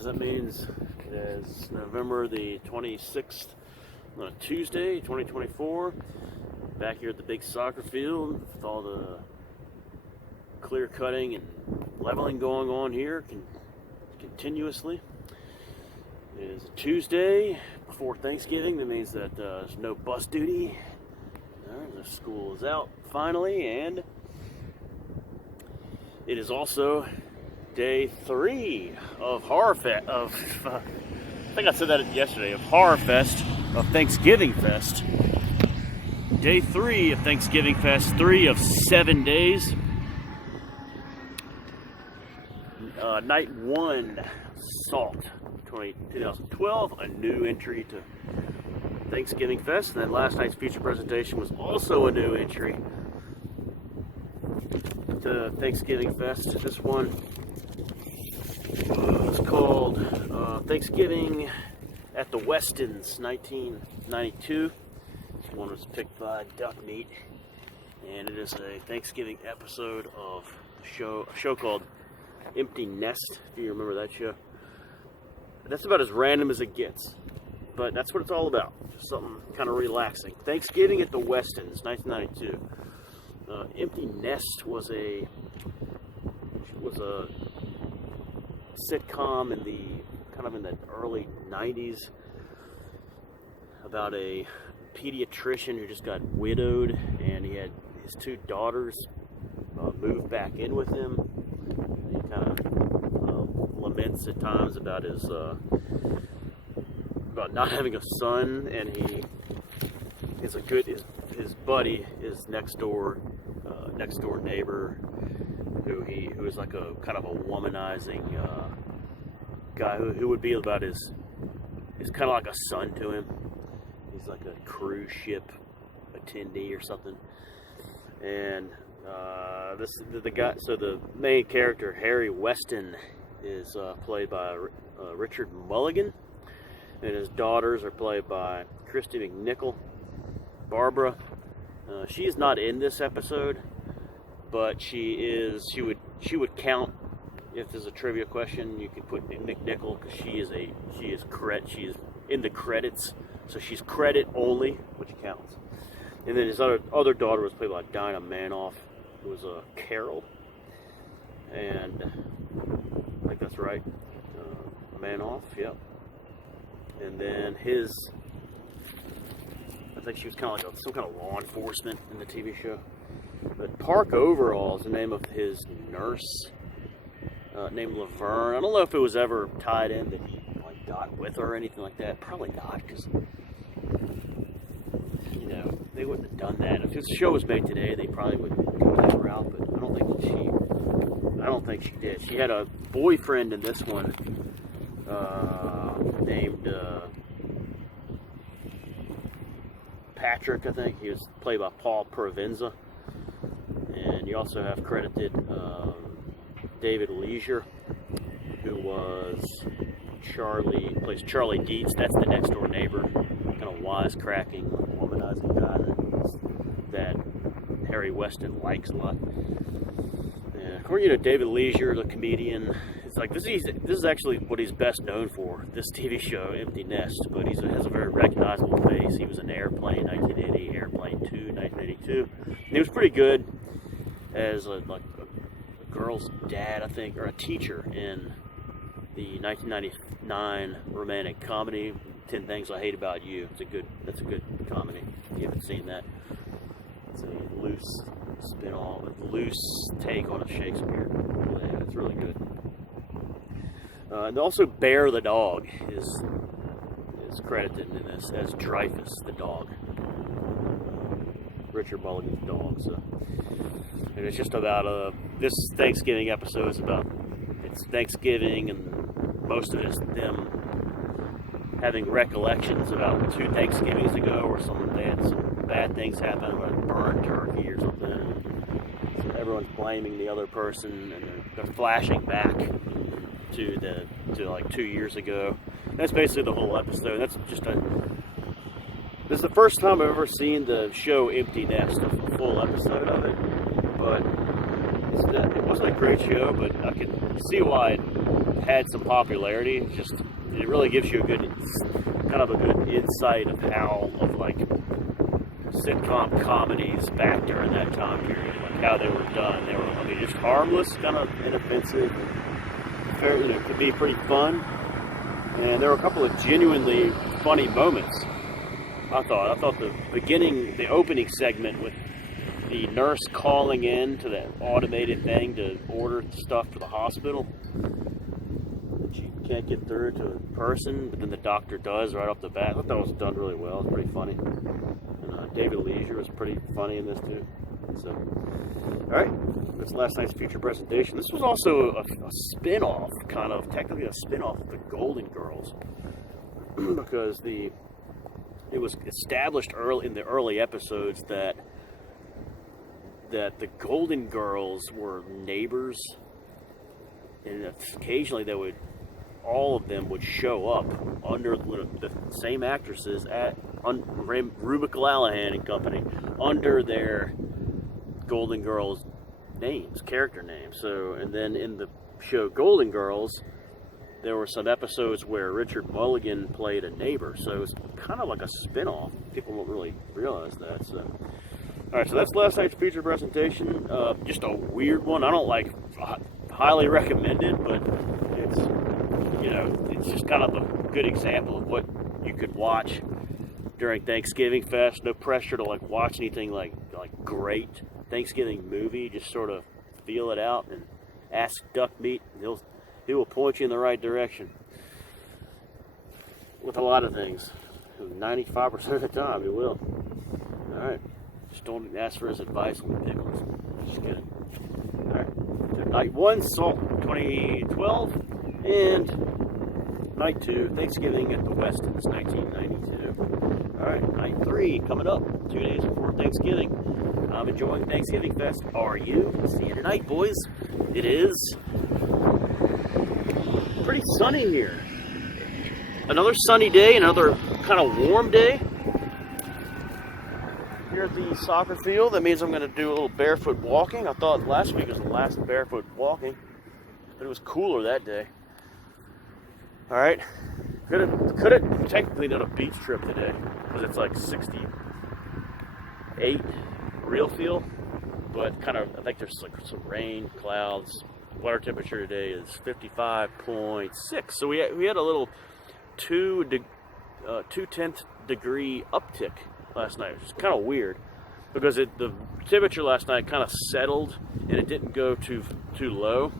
guys, that means it is November the 26th, on a Tuesday, 2024. Back here at the big soccer field with all the clear cutting and leveling going on here continuously. It is a Tuesday before Thanksgiving. That means that there's no bus duty. The school is out finally, and it is also day 3 of Horror Fest. I think I said that yesterday. Of Horror Fest, of Thanksgivingfest. Day 3 of Thanksgivingfest. 3 of 7 days. Night 1, Salt, 2012. A new entry to Thanksgivingfest. And then last night's feature presentation was also a new entry to Thanksgivingfest. This one was called Thanksgiving at the Westons, 1992. This one was picked by Duck Meat, and it is a Thanksgiving episode of a show called Empty Nest, if you remember that show. That's about as random as it gets, but that's what it's all about. Just something kind of relaxing. Thanksgiving at the Westons, 1992. Empty Nest was a sitcom in the early 90s about a pediatrician who just got widowed, and he had his 2 daughters move back in with him. He kind of laments at times about about not having a son, and his buddy, his next door neighbor, who is like a kind of a womanizing guy who would be about is kind of like a son to him. He's like a cruise ship attendee or something, and the main character, Harry Weston, is played by Richard Mulligan, and his daughters are played by Christy McNichol. Barbara, she is not in this episode, but she would count. If there's a trivia question, you can put McNichol, because she is in the credits, so she's credit only, which counts. And then his other daughter was played by Dinah Manoff, who was Carol, and I think that's right, Manoff, yep. And then I think she was kind of like some kind of law enforcement in the TV show. But Park Overall is the name of his nurse, named Laverne. I don't know if it was ever tied in that he got with her or anything like that. Probably not, because they wouldn't have done that. If this show was made today, they probably would go that route. But I don't think she did. She had a boyfriend in this one named Patrick, I think. He was played by Paul Provenza. And you also have credited David Leisure, who plays Charlie Dietz. That's the next door neighbor, kind of wisecracking, womanizing guy that Harry Weston likes a lot. And according to David Leisure, the comedian, it's like this is actually what he's best known for, this TV show, Empty Nest. But he has a very recognizable face. He was in Airplane 1980, Airplane 2 1982. And he was pretty good as a girl's dad, I think, or a teacher in the 1999 romantic comedy 10 Things I Hate About You. That's a good comedy. If you haven't seen that, it's a loose spin-off, a loose take on a Shakespeare play. It's really good. And also Bear the dog is credited in this as Dreyfus the dog, Richard Mulligan's dog. So, and it's just about this Thanksgiving episode is about, it's Thanksgiving, and most of it is them having recollections about 2 Thanksgivings ago, or some bad things happened, or a burned turkey or something. So everyone's blaming the other person, and they're flashing back to like 2 years ago. And that's basically the whole episode. This is the first time I've ever seen the show Empty Nest, a full episode of it. But it wasn't a great show, but I could see why it had some popularity. It really gives you a good insight of how like sitcom comedies back during that time period, like how they were done. They were, I mean, just harmless, kind of inoffensive, fair, could be pretty fun. And there were a couple of genuinely funny moments. I thought the opening segment with the nurse calling in to the automated thing to order stuff for the hospital. She can't get through to a person, but then the doctor does right off the bat. I thought that was done really well. It's pretty funny. And David Leisure was pretty funny in this too. So, all right, that's last night's feature presentation. This was also a spin-off, technically a spin-off of the Golden Girls, because it was established in the early episodes that the Golden Girls were neighbors, and occasionally all of them would show up under the same actresses at Reba Callahan and company under their Golden Girls names, character names. So, and then in the show Golden Girls, there were some episodes where Richard Mulligan played a neighbor. So it was kind of like a spin-off. People don't really realize that. So, all right, so that's last night's feature presentation. Just a weird one. I don't highly recommend it, but it's just kind of a good example of what you could watch during Thanksgivingfest. No pressure to watch anything like great Thanksgiving movie. Just sort of feel it out and ask Duck Meat, and he will point you in the right direction with a lot of things. 95% of the time, he will. All right. Just don't ask for his advice on pickles. Just kidding. All right. So night 1, Salt 2012, and night 2, Thanksgiving at the West in 1992. All right. Night 3 coming up 2 days before Thanksgiving. I'm enjoying Thanksgivingfest. Are you? See you tonight, boys. It is pretty sunny here. Another sunny day, another kind of warm day here at the soccer field. That means I'm going to do a little barefoot walking. I thought last week was the last barefoot walking, but it was cooler that day. All right, could have technically done a beach trip today because it's like 68 real feel, but I think there's like some rain, clouds. Water temperature today is 55.6. So we had a little 2/10 degree uptick last night, which is kind of weird because the temperature last night kind of settled and it didn't go too low.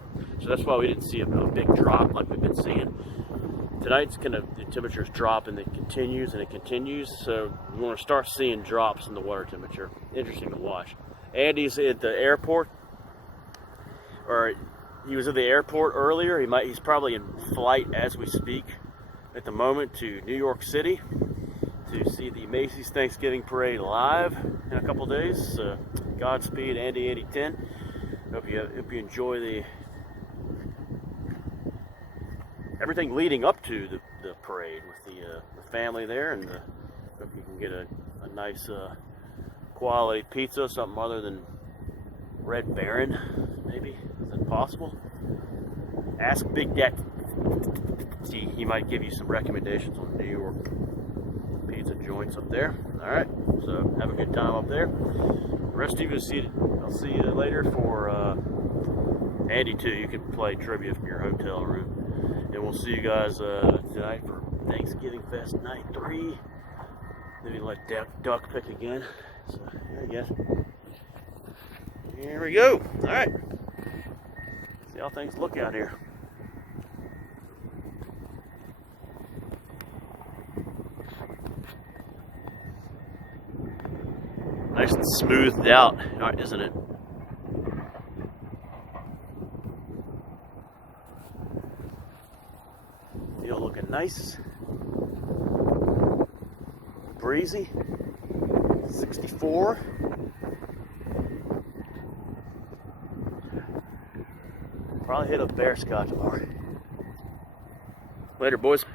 So that's why we didn't see a big drop like we've been seeing. Tonight's the temperature's drop and it continues. So you want to start seeing drops in the water temperature. Interesting to watch. Andy's at the airport, or he was at the airport earlier. He's probably in flight as we speak at the moment to New York City to see the Macy's Thanksgiving Parade live in a couple days. Godspeed, Andy 8010. Hope you enjoy everything leading up to the parade with the family there, and hope you can get a nice quality pizza, something other than Red Baron, maybe. Is that possible? Ask Big Daddy. He might give you some recommendations on New York pizza joints up there. All right, so have a good time up there. The rest of you I'll see you later for Andy too. You can play trivia from your hotel room, and we'll see you guys tonight for Thanksgivingfest night 3. Maybe let Duck pick again. So there you go. Here we go. All right. See how things look out here. Nice and smoothed out, isn't it? Field looking nice. Breezy. 64. Probably hit a bear scotch tomorrow. Later, boys.